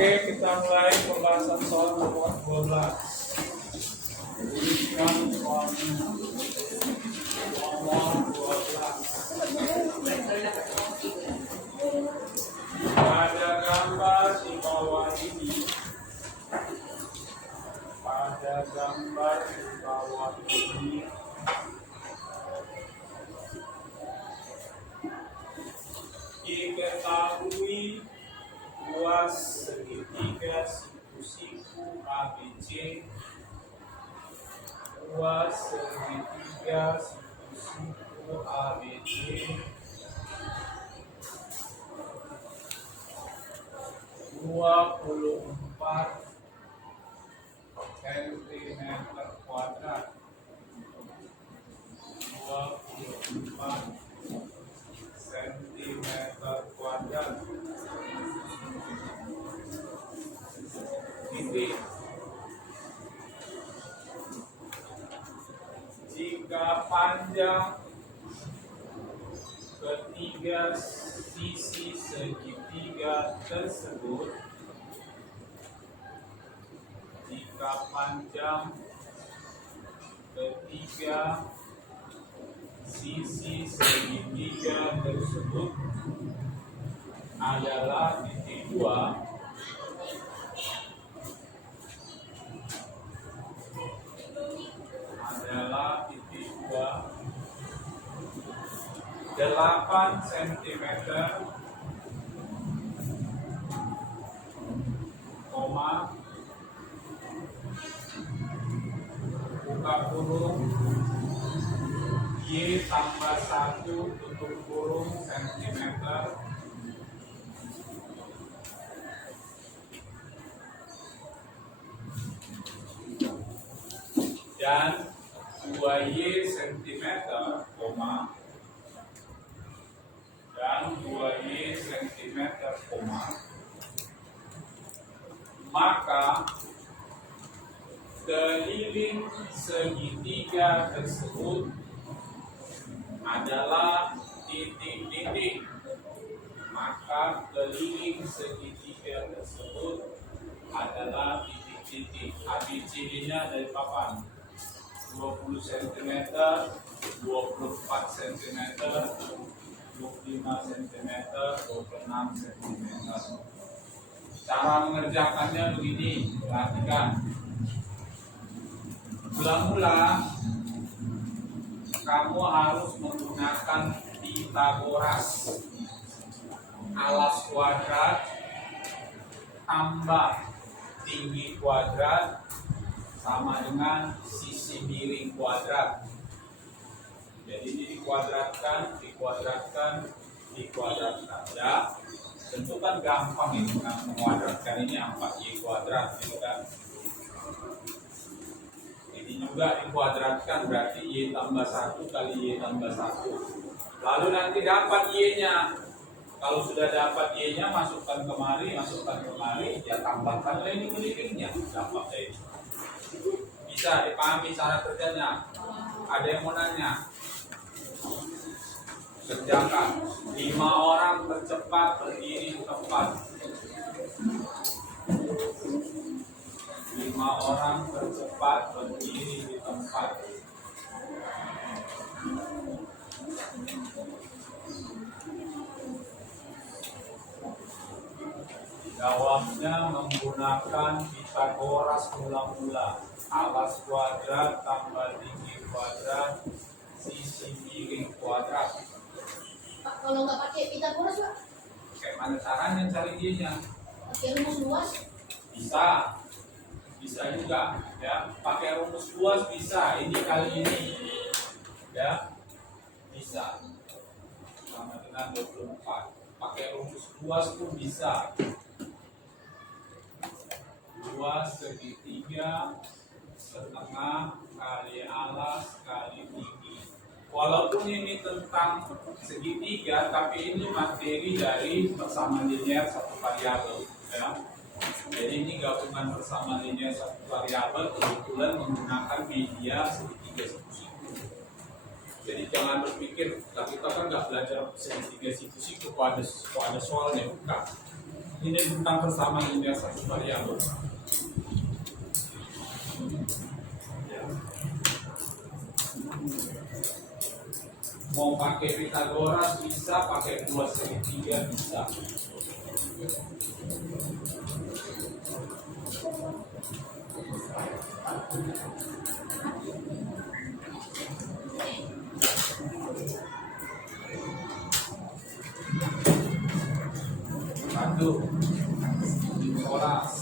Oke, kita mulai pembahasan soal nomor 12. Berikan soalnya nomor 12. Pada gambar di bawah ini, diketahui luas segitiga siku-siku ABC, luas segitiga siku-siku ABC dua puluh empat sentimeter kuadrat, 24 sentimeter kuadrat. Titik. Jika panjang ketiga sisi segitiga tersebut, adalah titik 2, delapan sentimeter, buka kurung Y tambah 1 tutup kurung sentimeter, dan 2Y sentimeter, maka keliling segitiga tersebut adalah titik-titik. ABCD-nya dari papan 20 cm, 24 cm, 25 cm, 26 cm. Cara mengerjakannya begini, perhatikan. Mula-mula kamu harus menggunakan Pythagoras. Alas kuadrat tambah tinggi kuadrat sama dengan sisi miring kuadrat. Jadi ini dikuadratkan. Ya, tentu kan gampang ini menguadratkan ini 4Y kuadrat, gitu kan? Ini juga dikuadratkan, berarti Y tambah 1 kali Y tambah 1. Lalu nanti dapat Y-nya. Kalau sudah dapat Y-nya, masukkan kemari, ya tambahkan lining-liningnya, dapat ini. Bisa dipahami cara kerjanya. Ada yang mau nanya? Kerjakan. 5 orang tercepat berdiri di tempat. 5 orang tercepat berdiri di tempat. Jawabnya menggunakan Pythagoras mula-mula. Alas kuadrat tambah tinggi kuadrat sisi miring kuadrat. Pak, kalau nggak pakai Pythagoras, Pak? Kayak mana caranya cari Y-nya? Pakai rumus luas? Bisa juga, ya. Pakai rumus luas bisa. Ini kali ini, ya, bisa. Sama dengan 24. Pakai rumus luas pun bisa. Luas segitiga setengah kali alas kali tinggi. Walaupun ini tentang segitiga, tapi ini materi dari persamaan linear satu variabel, ya. Jadi ini gabungan persamaan linear satu variabel kebetulan menggunakan media segitiga siku-siku. Jadi jangan berpikir, kita kan nggak belajar segitiga siku-siku kok ada soalnya, bukan. Ini tentang persamaan linear satu variabel. Ya. Mau pakai Pythagoras bisa, pakai dua segitiga bisa. Satu, Pythagoras.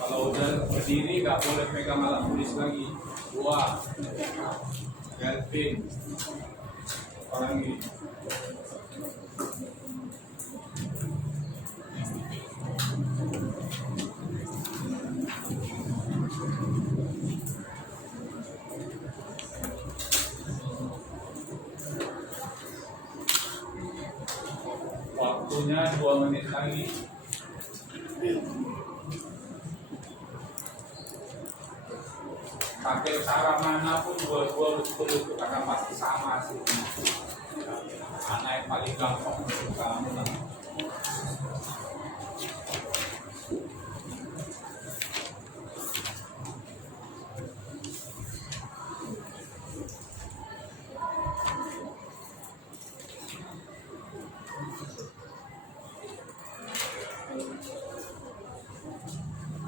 Kalau udah berdiri nggak boleh pegang alat tulis lagi. Dua, Kelvin. Orang ini. Waktunya 2 menit lagi. Pakai cara manapun dua-dua betul-betul karena pasti sama sih. Mana yang paling gampang untuk kamu lah.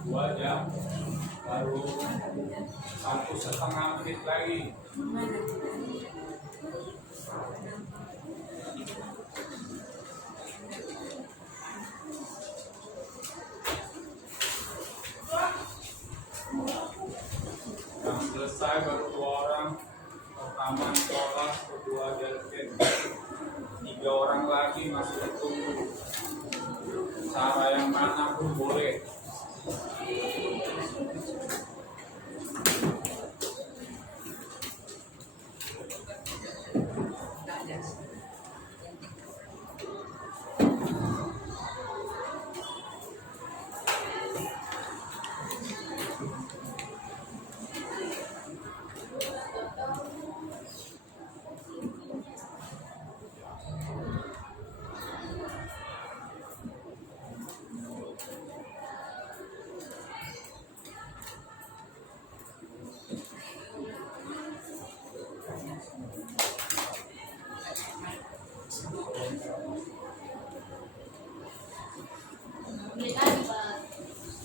Dua jam baru 1,5 menit lagi. Yang selesai baru 2 orang. Pertama Nicholas, kedua Delvin. 3 orang lagi masih tunggu. Cara yang mana pun boleh. Menit lagi, Pak.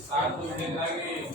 1 menit lagi.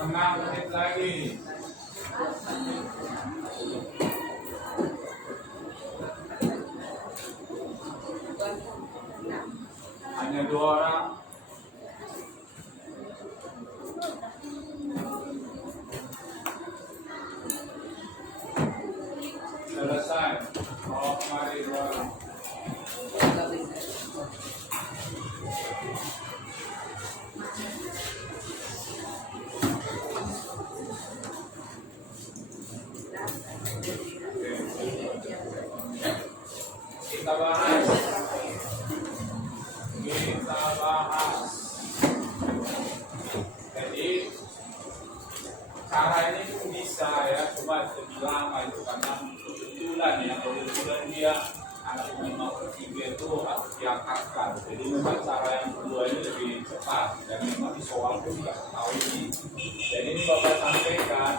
Setengah menit lagi. Hanya 2 orang. Selesai. Oh, mari 2 orang. Kita bahas. Jadi cara ini pun bisa ya, cuma lebih lama itu karena kebetulan ya, kebetulan dia anak 5/3 itu harus diangkatkan. Jadi memang cara yang kedua ini lebih cepat dan memang di soal pun tidak tahu ini. Jadi ini Bapak sampaikan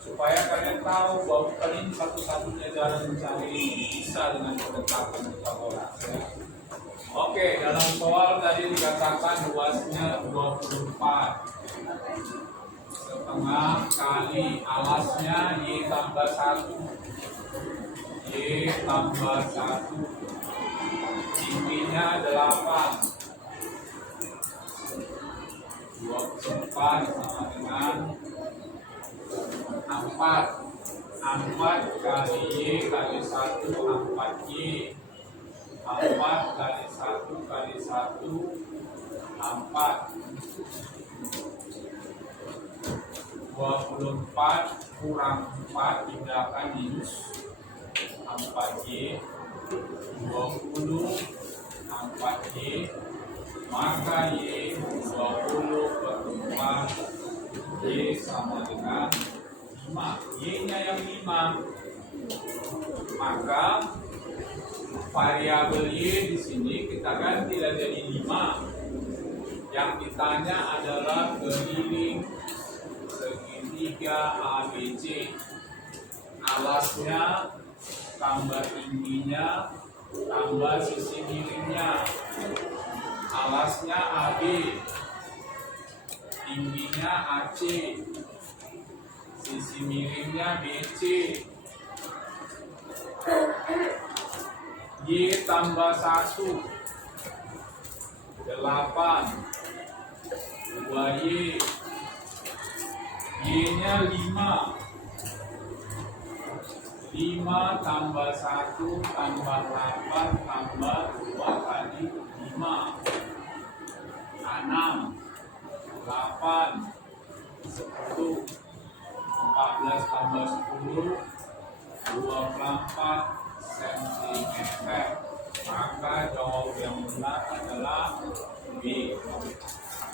supaya kalian tahu bahwa bukan ini satu-satunya jalan mencari ini, bisa dengan pendekatan Pitagoras ya. Oke, dalam soal tadi dikatakan luasnya 24 setengah kali alasnya Y tambah 1, Y tambah 1, tingginya 8, 24 sama dengan 4 kali Y kali 1, 4Y, 4 kali 1 kali 1, 4, 24 kurang 4 tindakan minus 4Y, 20 4Y, maka Y 20 per 4 Y sama dengan 5. Y nya yang 5, maka variabel Y di sini kita ganti jadi 5. Yang ditanya adalah keliling segitiga ABC, alasnya tambah tingginya tambah sisi miringnya. Alasnya AB, tingginya AC, sisi miringnya BC. Y tambah 1 8, 2Y, Y nya 5, 5 tambah 1 tambah 8 tambah 2 kali 5, 6, 8, 10, 14 tambah 10, 24 cm. Maka jawab yang benar adalah B.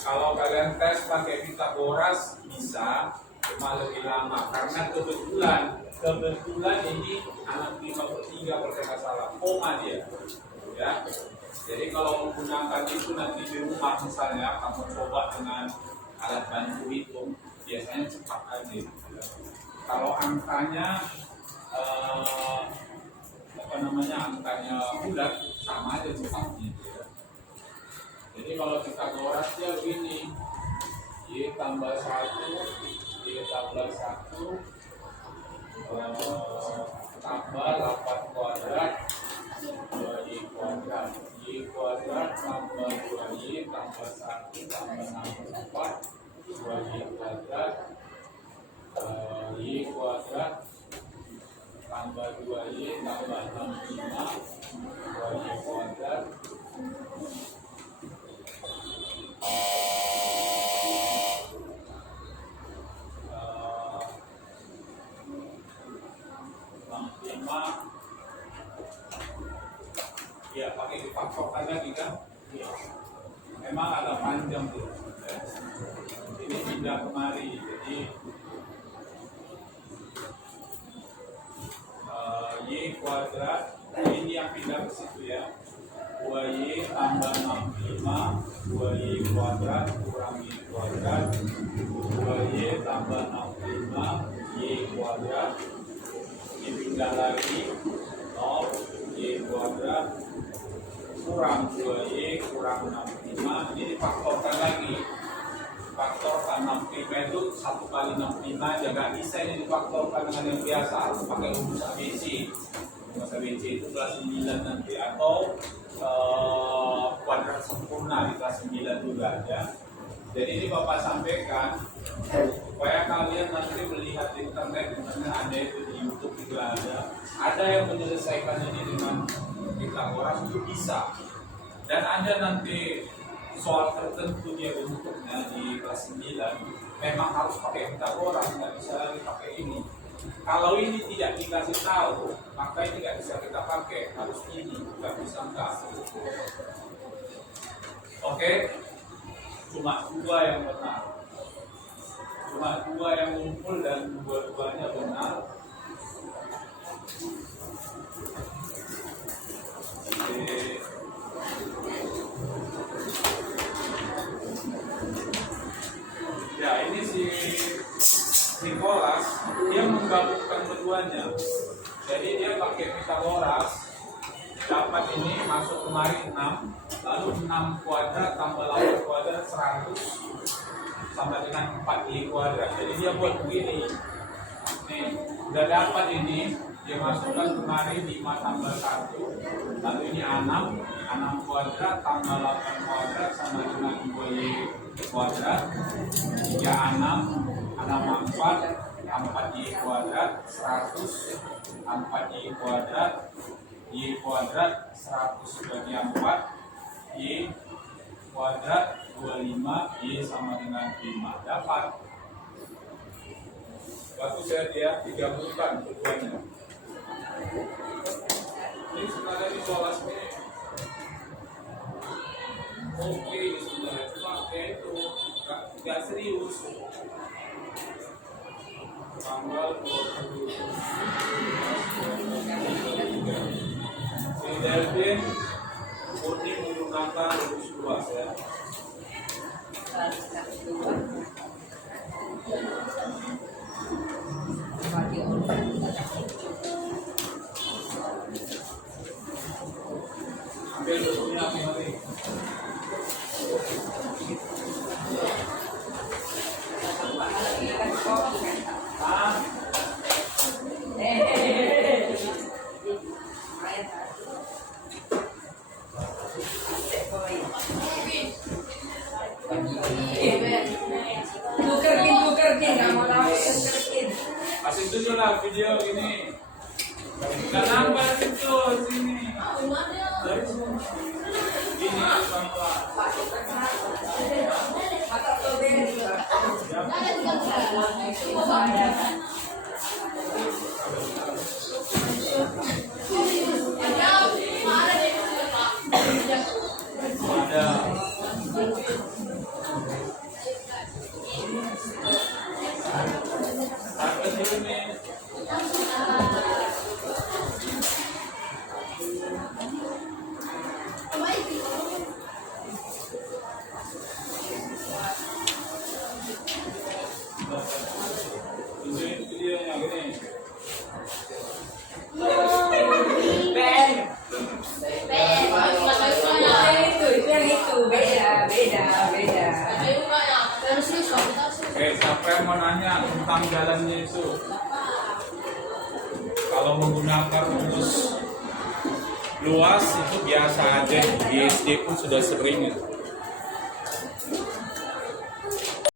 Kalau kalian tes pakai Pitagoras bisa, cuma lebih lama karena kebetulan ini anak 5/3 kalau saya nggak salah, koma dia ya. Jadi kalau menggunakan itu nanti di rumah misalnya kamu coba dengan alat bantu hitung, biasanya cepat aja ya. Kalau angkanya angkanya bulat sama aja cepatnya ya. Jadi kalau Pitagoras dia begini, Y tambah 1 Y tambah 1 tambah 8 kuadrat 2Y kuadrat, Y kuadrat tambah 2Y tambah 1 tambah 64 2Y kuadrat, Y kuadrat tambah 2Y tambah 65 2Y kuadrat, ya pakai difaktorkan lagi kan? Ya. Memang agak panjang tuh. Ya. Ini pindah kemari, jadi Y kuadrat ini yang pindah ke situ ya. 2Y tambah 65 2Y kuadrat kurang Y kuadrat, 2Y tambah 65 Y kuadrat, ini pindah lagi 0 Y kuadrat kurang 2Y kurang 65, ini difaktorkan lagi. Faktorkan 65 itu 1 kali 65 aja, nggak bisa ini difaktorkan dengan yang biasa, harus pakai rumus ABC. Rumus ABC itu kelas 9 nanti, atau kuadrat sempurna di kelas 9 juga ya. Jadi ini Bapak sampaikan supaya kalian nanti melihat di internet, ada itu di YouTube juga ada yang menyelesaikan ini dengan Pitagoras itu bisa. Dan ada nanti soal tertentu dia bentuknya di kelas 9 memang harus pakai Pitagoras, nggak bisa lagi pakai ini. Kalau ini tidak dikasih tahu, maka ini nggak bisa kita pakai, harus ini, nggak bisa enggak. Oke, cuma 2 yang benar, cuma 2 yang ngumpul dan dua-duanya benar. si Nicholas dia menggabungkan keduanya. Jadi dia pakai Pythagoras, dapat ini masuk kemari 6, lalu 6 kuadrat tambah 8 kuadrat 100 sama dengan 4i kuadrat. Jadi dia buat begini. Nih, udah dapat ini, dia masukkan kemari 5 tambah 1, lalu ini 6 kuadrat tambah 8 kuadrat sama dengan 2y kuadrat, 3 6, 4, 4y kuadrat 100, 4y kuadrat, y kuadrat 100 bagi 4, y kuadrat 25, y sama dengan 5. Dapat. Lalu dia digabungkan keduanya. Ini sebenarnya di kelas ini oke sebenarnya, cuma kayak itu nggak serius. Tanggal 20 si Delvin murni menggunakan rumus luas ya. Ambil bentuknya apa-apa. Tuker-tuker nggak mau tahu tuker-tuker. Kasih tunjuk lah video ini. Gak nambah itu sini. Dari sini. Ini apa? Mata strawberry. Ada 3 bulan. Ada. Apa sih ini? Tunjukin videonya gini. Yang itu beda. Oke, siapa yang mau nanya tentang jalannya itu? Kalau menggunakan rumus luas itu biasa aja, di SD pun sudah sering.